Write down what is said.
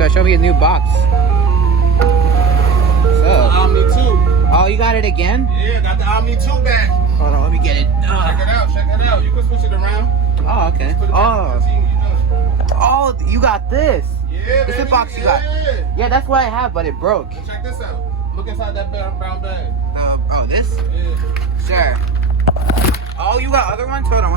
gotta show me a new box. What's up? Omni 2. Oh, you got it again? Yeah, got the Omni 2 back. Hold on, let me get it. Check it out. You can switch it around. Oh, okay. Put it back on the team when you're done. Oh, you got this. Yeah, This is baby. the box you got. Yeah, that's what I have, but it broke. And check this out. Look inside that brown bag. Oh, this? Yeah. Sure. Oh, you got other ones? Hold on.